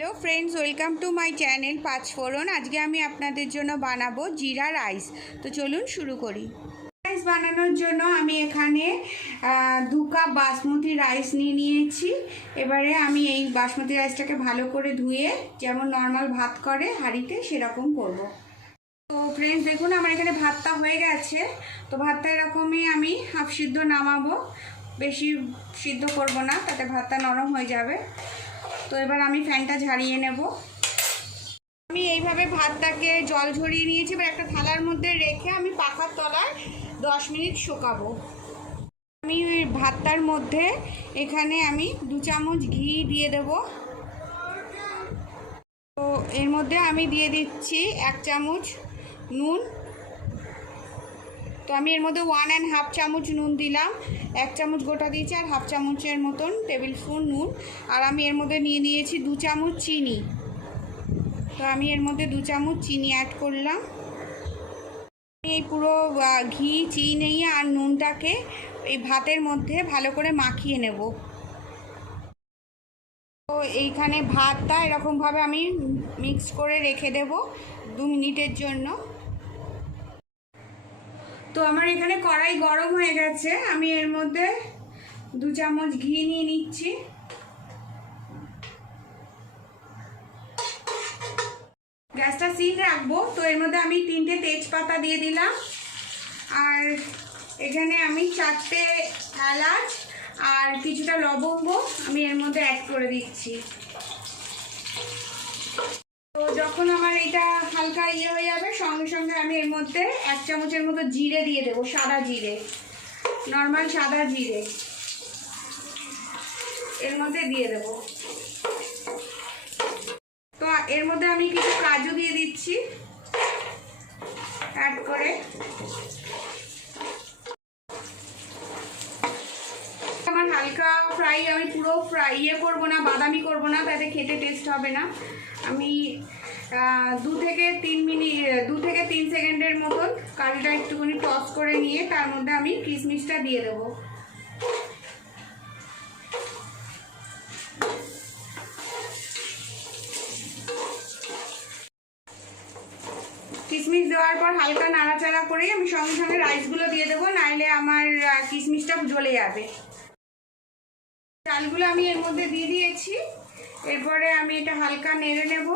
Hello friends welcome to my channel Panchphoron. आज के आमी आपनादेर जोन्नो बानाबो जीरा राइस। तो चलुन शुरू करी। राइस बानानोर जोन्नो आमी एखाने 2 কাপ बासमती राइस निये निয়েছি। एबारे आमी এই बासमती রাইসটাকে ভালো করে ধুয়ে যেমন নরমাল ভাত করে হাঁড়িতে সেরকম করব। তো फ्रेंड्स দেখুন আমার এখানে ভাতটা হয়ে গেছে। তো ভাতটা এরকমই আমি হাফ সিদ্ধ নামাবো, বেশি সিদ্ধ করব না, তাতে ভাতটা নরম হয়ে যাবে। তো এবার আমি ফ্যানটা ঝাড়িয়ে নেব। আমি এইভাবে ভাতটাকে জল ঝরিয়ে নিয়েছি। এবার একটা থালার মধ্যে রেখে আমি পাখার তলায় 10 মিনিট শুকাবো। আমি ভাতটার মধ্যে এখানে আমি 2 চামচ ঘি দিয়ে দেব। তো এর মধ্যে আমি দিয়ে দিচ্ছি 1 চামচ নুন। তো আমি এর মধ্যে 1.5 চামচ নুন দিলাম, 1 চামচ গোটা দিয়েছি আর হাফ চামচের মতন টেবিল স্পুন নুন। আর আমি এর মধ্যে নিয়ে নিয়েছি 2 চামচ চিনি। তো আমি এর মধ্যে 2 চামচ চিনি অ্যাড করলাম। এই পুরো ঘি চিনি আর নুনটাকে এই ভাতের মধ্যে ভালো করে মাখিয়ে নেব। তো এইখানে ভাতটা এরকমভাবে আমি মিক্স করে রেখে দেব 2 মিনিটের জন্য। তো আমার এখানে কড়াই গরম হয়ে গেছে। আমি এর মধ্যে 2 চামচ ঘি নিয়ে নিচ্ছি। গ্যাসটা সিল রাখবো। তো এর মধ্যে আমি 3টে তেজপাতা দিয়ে দিলাম আর এখানে আমি 4টে এলাচ আর কিছুটা লবঙ্গ আমি এর মধ্যে অ্যাড করে দিচ্ছি। তো যখন আমার এটা হালকা হয়ে যাবে সঙ্গে সঙ্গে আমি এর মধ্যে 1 চামচের মতো জিরে দিয়ে দেবো, সাদা জিরে, নর্মাল সাদা জিরে এর মধ্যে দিয়ে দেবো। তো এর মধ্যে আমি কিছু কাজু দিয়ে দিচ্ছি অ্যাড করে। আমার হালকা ফ্রাই, আমি পুরো ফ্রাই করবো না, বাদামি করবো না, তাতে খেতে টেস্ট হবে না। আমি 2 থেকে 3 সেকেন্ডের মতন কাজুটা একটুখানি টস করে নিয়ে তার মধ্যে আমি কিশমিশটা দিয়ে দেবো। কিশমিশ দেওয়ার পর হালকা নাড়াচাড়া করে আমি সঙ্গে সঙ্গে রাইসগুলো দিয়ে দেবো, নাইলে আমার কিশমিশটা জ্বলে যাবে। চালগুলো আমি এর মধ্যে দিয়ে দিয়েছি। এরপরে আমি এটা হালকা নেড়ে নেব,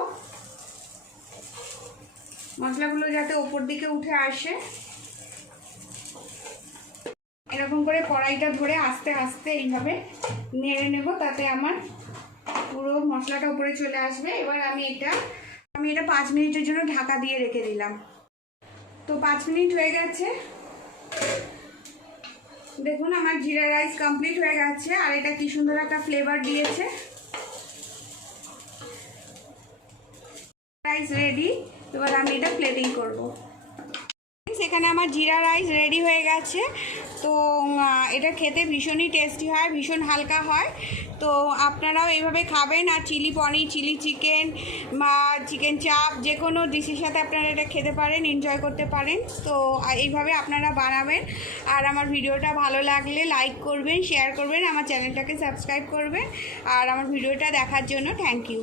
মশলাগুলো যাতে ওপর দিকে উঠে আসে। এরকম করে কড়াইটা ধরে আস্তে আস্তে এইভাবে নেড়ে নেব, তাতে আমার পুরো মশলাটা উপরে চলে আসবে। এবার আমি এটা 5 মিনিটের জন্য ঢাকা দিয়ে রেখে দিলাম। তো 5 মিনিট হয়ে গেছে। দেখুন আমার জিরা রাইস কমপ্লিট হয়ে গেছে আর এটা কি সুন্দর একটা ফ্লেভার দিয়েছে। Rice ready. এবার আমি এটা প্লেটিং করব। সেখানে আমার জিরা রাইস রেডি হয়ে গেছে। তো এটা খেতে ভীষণই টেস্টি হয়, ভীষণ হালকা হয়। তো আপনারাও এইভাবে খাবেন। আর চিলি পনির, চিলি চিকেন বা চিকেন চাপ যে কোনো ডিশের সাথে আপনারা এটা খেতে পারেন, এনজয় করতে পারেন। তো এইভাবে আপনারা বানাবেন। আর আমার ভিডিওটা ভালো লাগলে লাইক করবেন, শেয়ার করবেন, আমার চ্যানেলটাকে সাবস্ক্রাইব করবেন। আর আমার ভিডিওটা দেখার জন্য থ্যাংক ইউ।